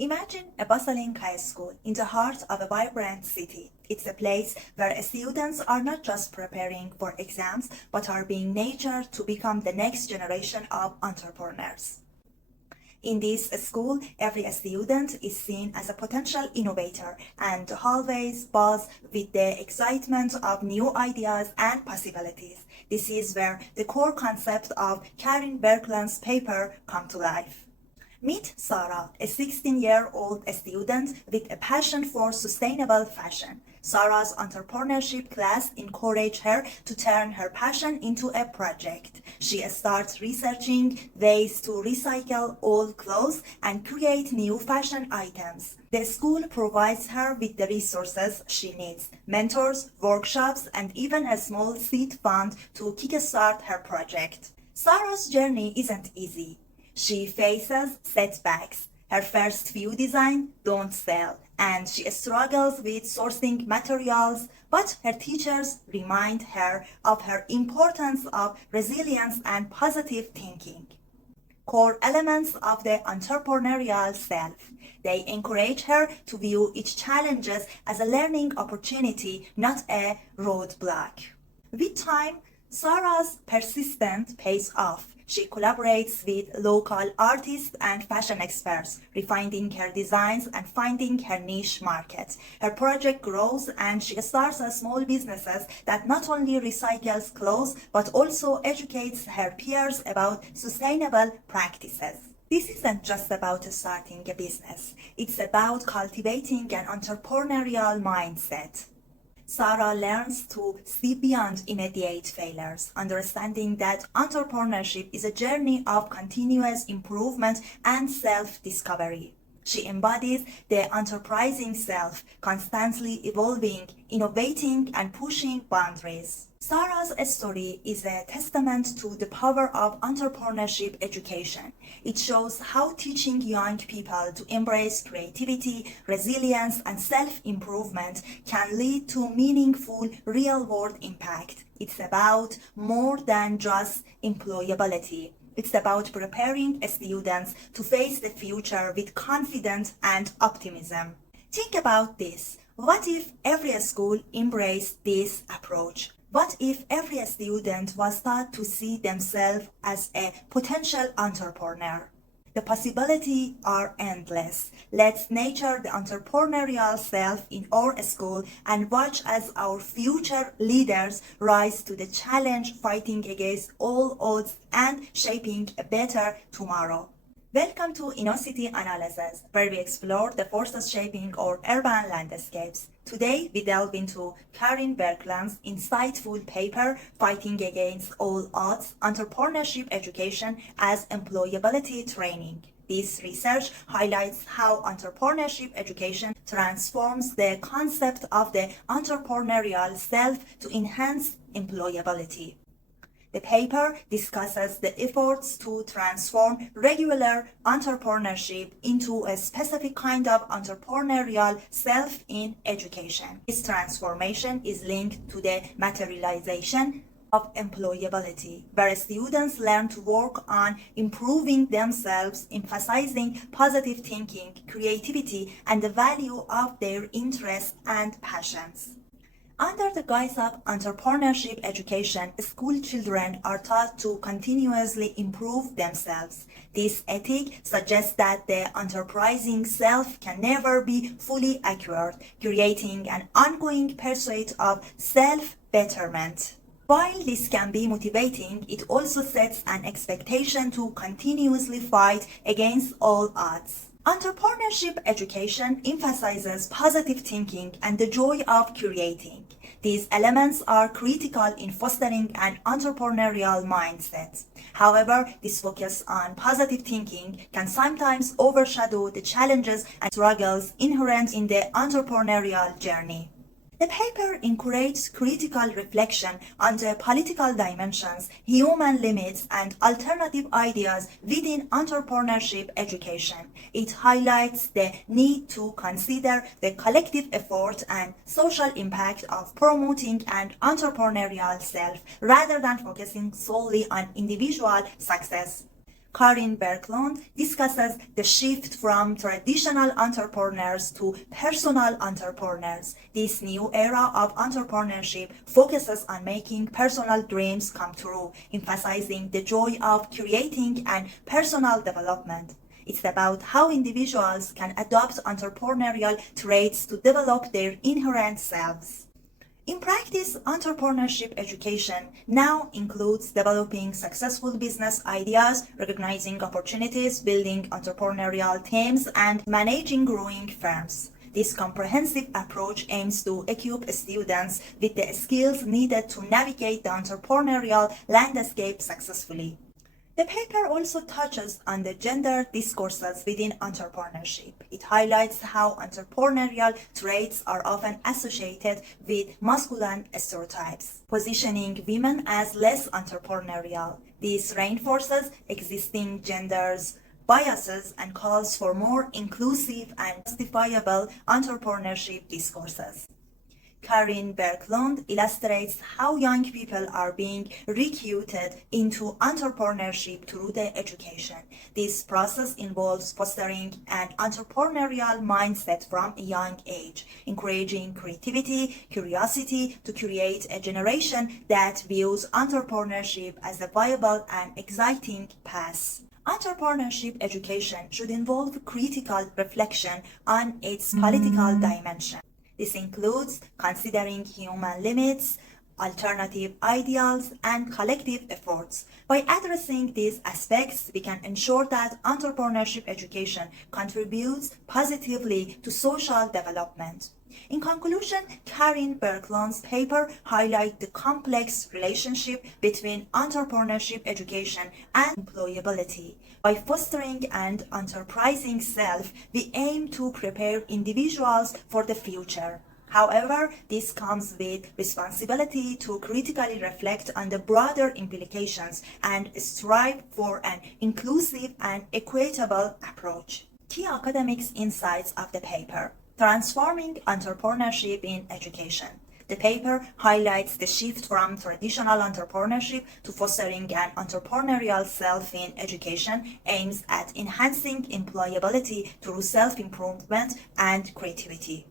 Imagine a bustling high school in the heart of a vibrant city. It's a place where students are not just preparing for exams, but are being nurtured to become the next generation of entrepreneurs. In this school, every student is seen as a potential innovator, and the hallways buzz with the excitement of new ideas and possibilities. This is where the core concept of Karin Berglund's paper come to life. Meet Sarah, a 16-year-old student with a passion for sustainable fashion. Sarah's entrepreneurship class encouraged her to turn her passion into a project. She starts researching ways to recycle old clothes and create new fashion items. The school provides her with the resources she needs: mentors, workshops, and even a small seed fund to kickstart her project. Sarah's journey isn't easy. She faces setbacks. Her first few designs don't sell, and she struggles with sourcing materials, but her teachers remind her of her importance of resilience and positive thinking. Core elements of the entrepreneurial self. They encourage her to view each challenge as a learning opportunity, not a roadblock. With time, Sarah's persistence pays off. She collaborates with local artists and fashion experts, refining her designs and finding her niche market. Her project grows, and she starts small businesses that not only recycles clothes but also educates her peers about sustainable practices. This isn't just about starting a business. It's about cultivating an entrepreneurial mindset. Sarah learns to see beyond immediate failures, understanding that entrepreneurship is a journey of continuous improvement and self-discovery. She embodies the enterprising self, constantly evolving, innovating, and pushing boundaries. Sarah's story is a testament to the power of entrepreneurship education. It shows how teaching young people to embrace creativity, resilience, and self-improvement can lead to meaningful real-world impact. It's about more than just employability. It's about preparing students to face the future with confidence and optimism. Think about this. What if every school embraced this approach? What if every student was taught to see themselves as a potential entrepreneur? The possibilities are endless. Let's nurture the entrepreneurial self in our school and watch as our future leaders rise to the challenge, fighting against all odds and shaping a better tomorrow. Welcome to InnoCity Analysis, where we explore the forces shaping our urban landscapes. Today, we delve into Karin Berglund's insightful paper, Fighting Against All Odds, Entrepreneurship Education as Employability Training. This research highlights how entrepreneurship education transforms the concept of the entrepreneurial self to enhance employability. The paper discusses the efforts to transform regular entrepreneurship into a specific kind of entrepreneurial self in education. This transformation is linked to the materialization of employability, where students learn to work on improving themselves, emphasizing positive thinking, creativity, and the value of their interests and passions. Under the guise of entrepreneurship education, school children are taught to continuously improve themselves. This ethic suggests that the enterprising self can never be fully accurate, creating an ongoing pursuit of self-betterment. While this can be motivating, it also sets an expectation to continuously fight against all odds. Entrepreneurship education emphasizes positive thinking and the joy of creating. These elements are critical in fostering an entrepreneurial mindset. However, this focus on positive thinking can sometimes overshadow the challenges and struggles inherent in the entrepreneurial journey. The paper encourages critical reflection on the political dimensions, human limits, and alternative ideas within entrepreneurship education. It highlights the need to consider the collective effort and social impact of promoting an entrepreneurial self rather than focusing solely on individual success. Karin Berglund discusses the shift from traditional entrepreneurs to personal entrepreneurs. This new era of entrepreneurship focuses on making personal dreams come true, emphasizing the joy of creating and personal development. It's about how individuals can adopt entrepreneurial traits to develop their inherent selves. In practice, entrepreneurship education now includes developing successful business ideas, recognizing opportunities, building entrepreneurial teams, and managing growing firms. This comprehensive approach aims to equip students with the skills needed to navigate the entrepreneurial landscape successfully. The paper also touches on the gender discourses within entrepreneurship. It highlights how entrepreneurial traits are often associated with masculine stereotypes, positioning women as less entrepreneurial. This reinforces existing genders biases and calls for more inclusive and justifiable entrepreneurship discourses. Karin Berglund illustrates how young people are being recruited into entrepreneurship through their education. This process involves fostering an entrepreneurial mindset from a young age, encouraging creativity, curiosity to create a generation that views entrepreneurship as a viable and exciting path. Entrepreneurship education should involve critical reflection on its political dimension. This includes considering human limits, alternative ideals, and collective efforts. By addressing these aspects, we can ensure that entrepreneurship education contributes positively to social development. In conclusion, Karin Berglund's paper highlights the complex relationship between entrepreneurship education and employability. By fostering an enterprising self, we aim to prepare individuals for the future. However, this comes with responsibility to critically reflect on the broader implications and strive for an inclusive and equitable approach. Key academic insights of the paper. Transforming entrepreneurship in education. The paper highlights the shift from traditional entrepreneurship to fostering an entrepreneurial self in education, aims at enhancing employability through self-improvement and creativity.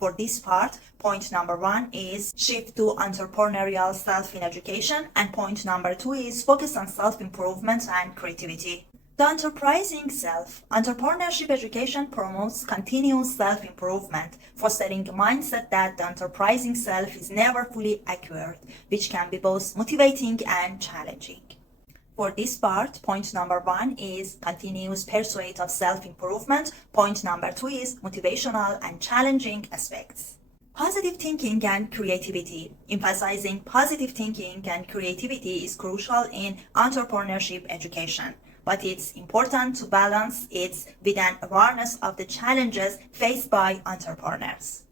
For this part, point number 1 is shift to entrepreneurial self in education, and point number 2 is focus on self-improvement and creativity. The enterprising self. Entrepreneurship education promotes continuous self-improvement, fostering a mindset that the enterprising self is never fully acquired, which can be both motivating and challenging. For this part, point number 1 is continuous pursuit of self-improvement. Point number 2 is motivational and challenging aspects. Positive thinking and creativity. Emphasizing positive thinking and creativity is crucial in entrepreneurship education, but it's important to balance it with an awareness of the challenges faced by entrepreneurs.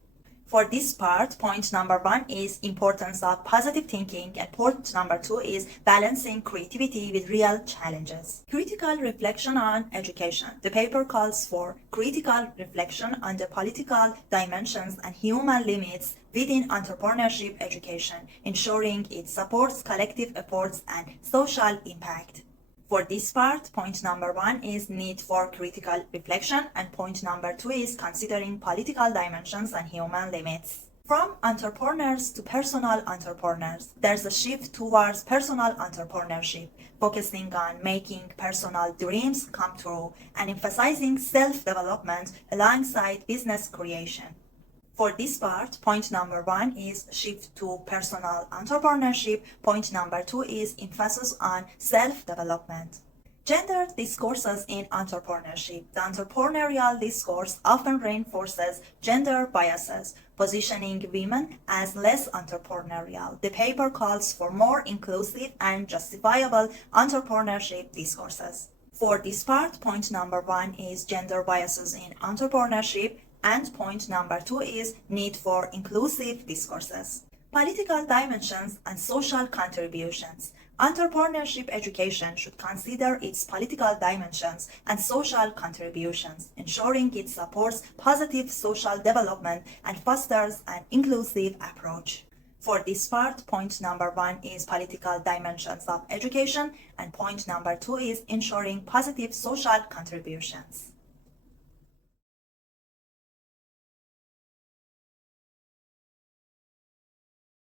For this part, point number 1 is importance of positive thinking, and point number 2 is balancing creativity with real challenges. Critical reflection on education. The paper calls for critical reflection on the political dimensions and human limits within entrepreneurship education, ensuring it supports collective efforts and social impact. For this part, point number 1 is need for critical reflection, and point number 2 is considering political dimensions and human limits. From entrepreneurs to personal entrepreneurs, there's a shift towards personal entrepreneurship, focusing on making personal dreams come true and emphasizing self-development alongside business creation. For this part, point number 1 is shift to personal entrepreneurship. Point number 2 is emphasis on self-development. Gender discourses in entrepreneurship. The entrepreneurial discourse often reinforces gender biases, positioning women as less entrepreneurial. The paper calls for more inclusive and justifiable entrepreneurship discourses. For this part, point number 1 is gender biases in entrepreneurship, and point number 2 is need for inclusive discourses. Political dimensions and social contributions. Entrepreneurship education should consider its political dimensions and social contributions, ensuring it supports positive social development and fosters an inclusive approach. For this part, point number 1 is political dimensions of education, and point number 2 is ensuring positive social contributions.